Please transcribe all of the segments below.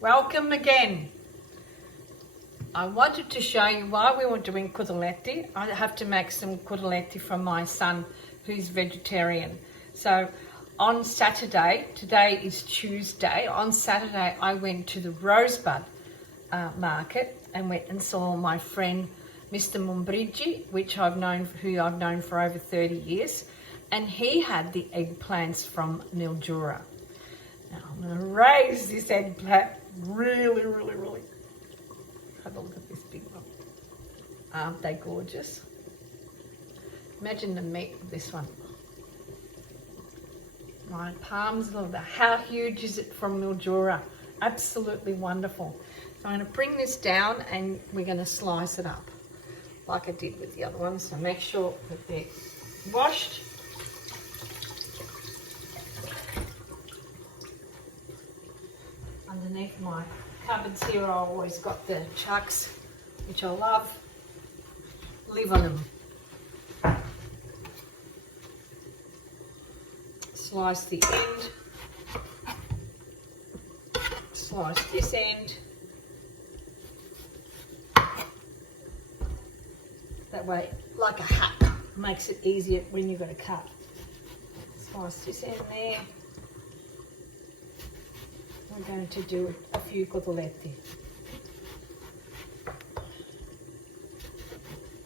Welcome again. I wanted to show you why we were doing cottolette. I have to make some cottolette for my son who's vegetarian. So on Saturday, today is Tuesday, on Saturday I went to the Rosebud market and went and saw my friend Mr. Mumbrigi, who I've known for over 30 years, and he had the eggplants from Mildura. Now I'm going to raise this eggplant really. Have a look at this big one. Aren't they gorgeous? Imagine the meat of this one. My palms, how huge is it from Mildura? Absolutely wonderful. So I'm going to bring this down and we're going to slice it up like I did with the other ones. So make sure that they're washed. Underneath my cupboards here, I always got the chucks, which I love. Live on them. Slice the end. Slice this end. That way, like a hat, makes it easier when you've got to cut. Slice this end there. We're going to do a few cottolette.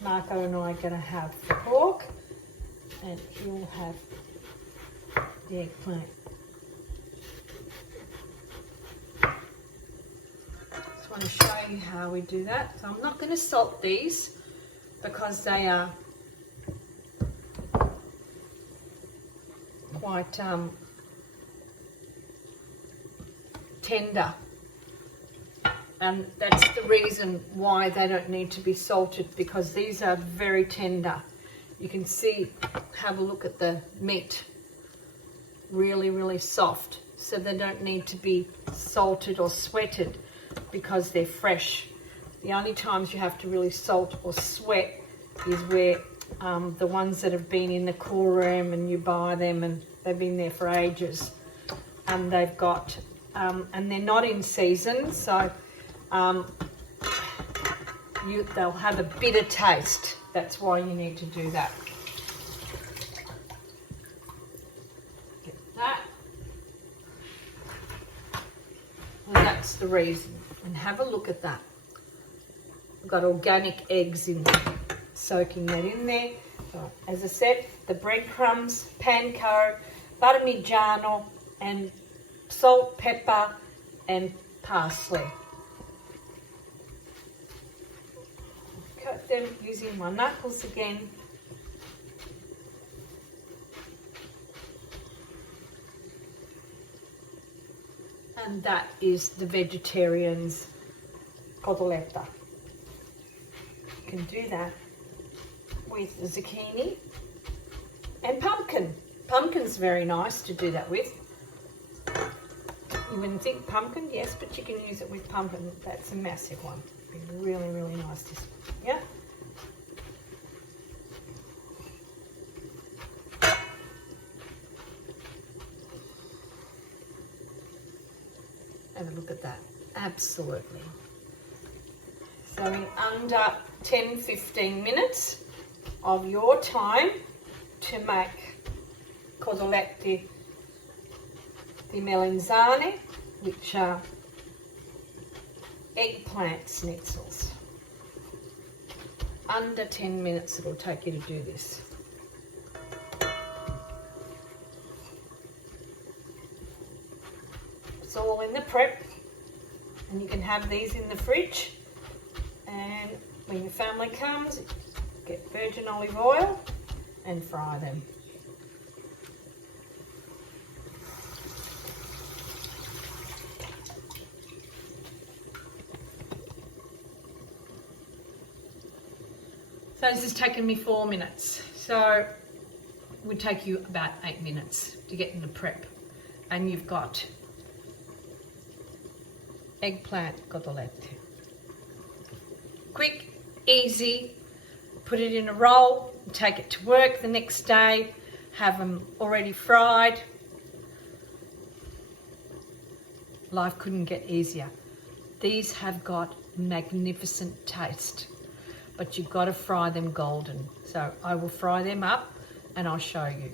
Marco and I are going to have the pork and he'll have the eggplant. Just want to show you how we do that. So I'm not going to salt these because they are quite tender, and that's the reason why they don't need to be salted, because these are very tender. You can see, have a look at the meat, really soft, so they don't need to be salted or sweated because they're fresh. The only times you have to really salt or sweat is where the ones that have been in the cool room and you buy them and they've been there for ages and they've got and they're not in season, so they'll have a bitter taste. That's why you need to do that. Get that. And that's the reason. And have a look at that. I've got organic eggs in there, soaking that in there. So, as I said, the breadcrumbs, panko, parmigiano, and salt, pepper, and parsley. Cut them using my knuckles again. And that is the vegetarian's cottoletta. You can do that with the zucchini and pumpkin. Pumpkin's very nice to do that with. You wouldn't think pumpkin, yes, but you can use it with pumpkin. That's a massive one. It'd be really nice this one. Yeah? Have a look at that. Absolutely. So in under 10-15 minutes of your time to make cottolette di melanzane, which are eggplant schnitzels. Under 10 minutes it'll take you to do this. It's all in the prep, and you can have these in the fridge, and when your family comes, get virgin olive oil and fry them. So this has taken me 4 minutes. So it would take you about 8 minutes to get into prep. And you've got eggplant cottolette. Quick, easy, put it in a roll, take it to work the next day, have them already fried. Life couldn't get easier. These have got magnificent taste, but you've got to fry them golden. So I will fry them up and I'll show you.